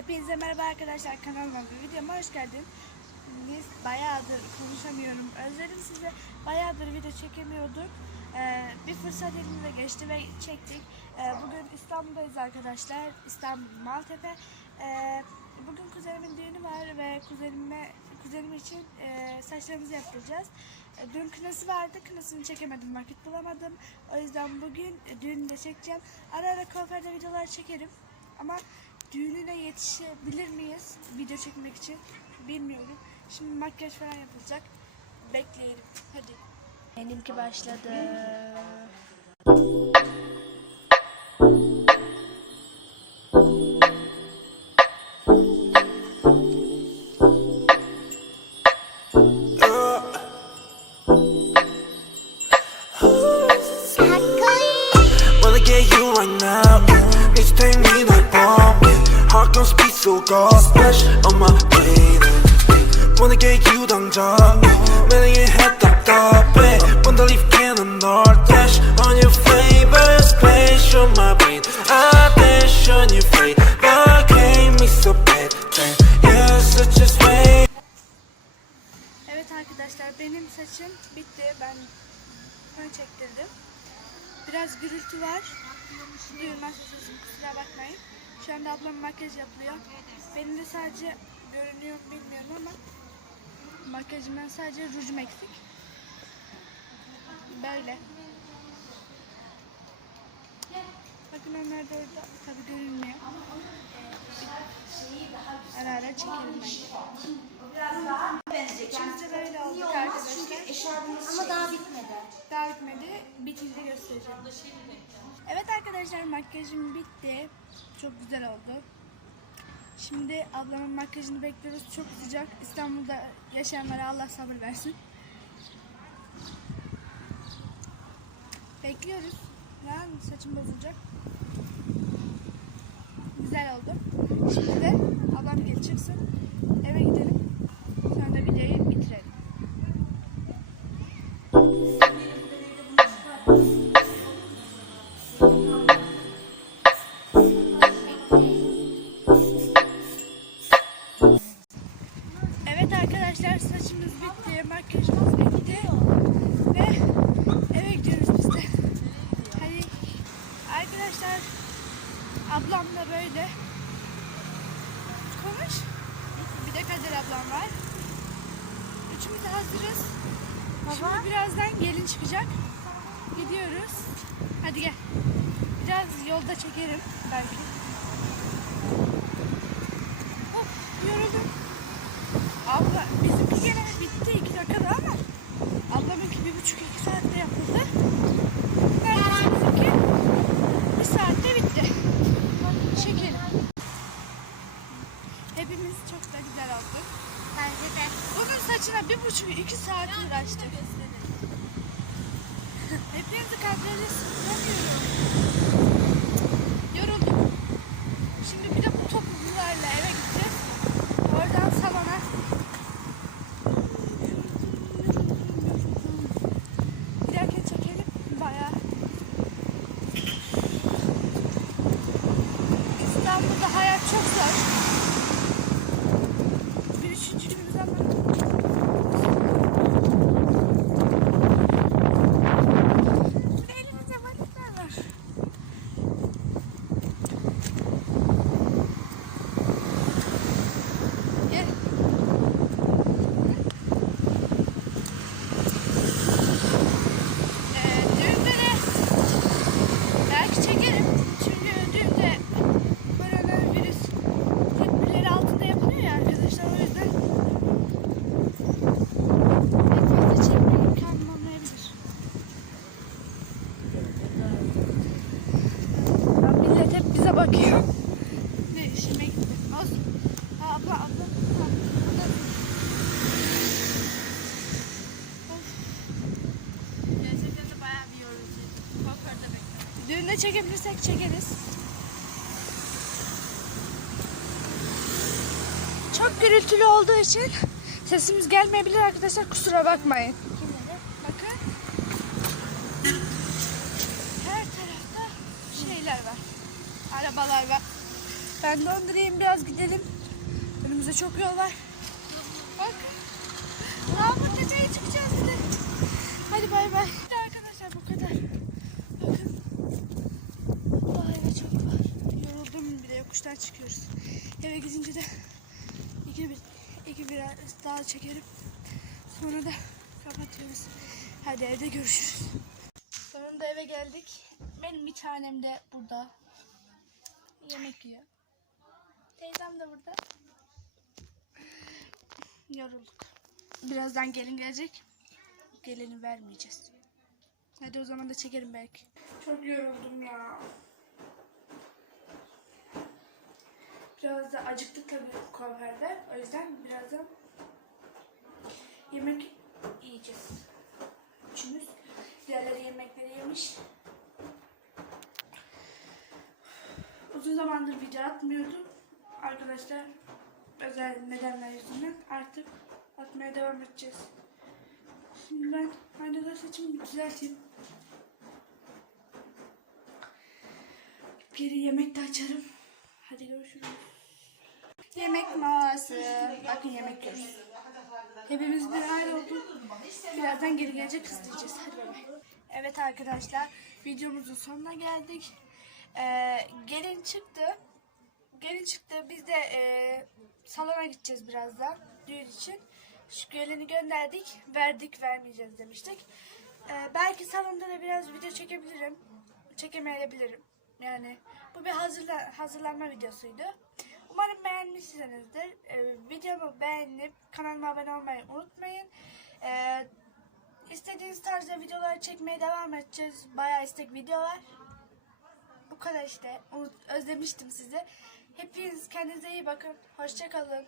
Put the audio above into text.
Hepinize merhaba arkadaşlar kanalıma bir videoma hoş geldiniz. Bayağıdır konuşamıyorum. Özledim size. Bayağıdır video çekemiyorduk. Ee, bir fırsat elimize geçti ve çektik. Ee, bugün İstanbul'dayız arkadaşlar. İstanbul Maltepe. Ee, bugün kuzenimin düğünü var ve kuzenime kuzenim için e, saçlarımızı yaptıracağız. E, dün kınası vardı. Kınasını çekemedim. Vakit bulamadım. O yüzden bugün e, düğünü de çekeceğim. Ara ara kuaförde videolar çekerim. Ama düğününe yetişebilir miyiz video çekmek için bilmiyorum. Şimdi makyaj falan yapılacak. Bekleyelim. Hadi. Benimki başladı. Wanna get you right now. Need to take me like bomb. Heart gon' speed so God. Splash on my brain. Wanna get you 당장. 매력의 head top top. Wanna leave cannon or dash on your flavor. Splash on my brain. Attention you fade. But came me so bad. You're such a sway. Evet arkadaşlar benim saçım bitti. Ben fön çektirdim. Biraz gürültü var. Duyulmaz sesim kusura bakmayın. Şu anda ablam makyaj yapıyor. Benim de sadece görünüyor bilmiyorum ama makyajımdan sadece rujum eksik. Böyle. Bakın onlar da orada. Tabii görünmüyor. Ara ara çekelim bence. Şimdi de böyle olduk arkadaşlar. Ama daha bitmedi. Daha bitmedi. Bitince göstereceğim. Evet arkadaşlar makyajım bitti. Çok güzel oldu. Şimdi ablamın makyajını bekliyoruz. Çok sıcak. İstanbul'da yaşayanlara Allah sabır versin. Bekliyoruz. Lan saçım bozulacak. Ablam da böyle konuş. Bir de Kadir ablam var. Üçümüz hazırız. Şimdi birazdan gelin çıkacak. Gidiyoruz. Hadi gel. Biraz yolda çekerim belki. Hop, yoruldum. Abla bizimki gene bitti iki dakikada ama ablamınki bir buçuk iki saatte yapıldı. Neredeyse bizimki bir saatte bitti. Şekerim. Hepimiz çok da güzel olduk. Bence de. Bugün saçına bir buçuk iki saat uğraştık. Hepinizi kalplerinizi sıkılamıyorum. Yoruldum. Şimdi bir de bu topuklularla eve gideceğiz. Oradan salona. Giderken çekelim bayağı. İstanbul'da hayat çok zor. Bir üçüncü günümüz ama. Burada elimizde balıklar var. Gel. Ee, düğünde de belki çekerim. Çünkü düğünde koronavirüs tedbirleri altında yapılıyor ya arkadaşlar. O yüzden pek fazla çekme imkanım olmayabilir. Ya millet hep bize bakıyor. Ne işime gitti. Olsun. Ha, abla abla. Ha, abla. Of. Gerçekten de bayağı bir yorucu. Kuaförde bekliyorum. Düğünde çekebilirsek çekeriz. Çok gürültülü olduğu için sesimiz gelmeyebilir arkadaşlar kusura bakmayın. Bakın. Her tarafta şeyler var. Arabalar var. Ben dondurayım biraz gidelim. Önümüzde çok yol var. Bak. Aa bu tepeye çıkacağız bir de. Hadi bay bay. İşte arkadaşlar bu kadar. Bakın. Daha eve çok var. Yokuştan çıkıyoruz. Eve gidince de iki bir, iki bir daha çekerim. Sonra da kapatıyoruz. Hadi evde görüşürüz. Sonunda eve geldik. Benim bir tanem de burada. Yemek yiyor. Teyzem de burada. Yorulduk. Birazdan gelin gelecek. Gelini vermeyeceğiz. Hadi o zaman da çekerim belki. Çok yoruldum ya. Biraz da acıktık tabii kuaförde. O yüzden birazdan yemek yiyeceğiz. Üçümüz. Diğerleri yemekleri yemiş. Uzun zamandır video atmıyordum. Arkadaşlar özel nedenler yüzünden artık atmaya devam edeceğiz. Şimdi ben aynalar saçımı düzelteyim. Geri yemek de açarım. Hadi görüşürüz. Yemek molası. Bakın yemek yiyoruz. Hepimiz bir aile olduk. Birazdan geri gelecek isteyeceğiz. Hadi bay bay. Evet arkadaşlar videomuzun sonuna geldik. Ee, gelin çıktı. Gelin çıktı. Biz de e, salona gideceğiz birazdan düğün için. Şu gelini gönderdik. Verdik vermeyeceğiz demiştik. Ee, belki salonda da biraz video çekebilirim. Çekemeyebilirim. Yani bu bir hazırla, hazırlanma videosuydu. Umarım beğenmişsinizdir. Ee, videomu beğenip kanalıma abone olmayı unutmayın. Ee, istediğiniz tarzda videoları çekmeye devam edeceğiz. Bayağı istek video var. Bu kadar işte. Unut- Özlemiştim sizi. Hepiniz kendinize iyi bakın. Hoşçakalın.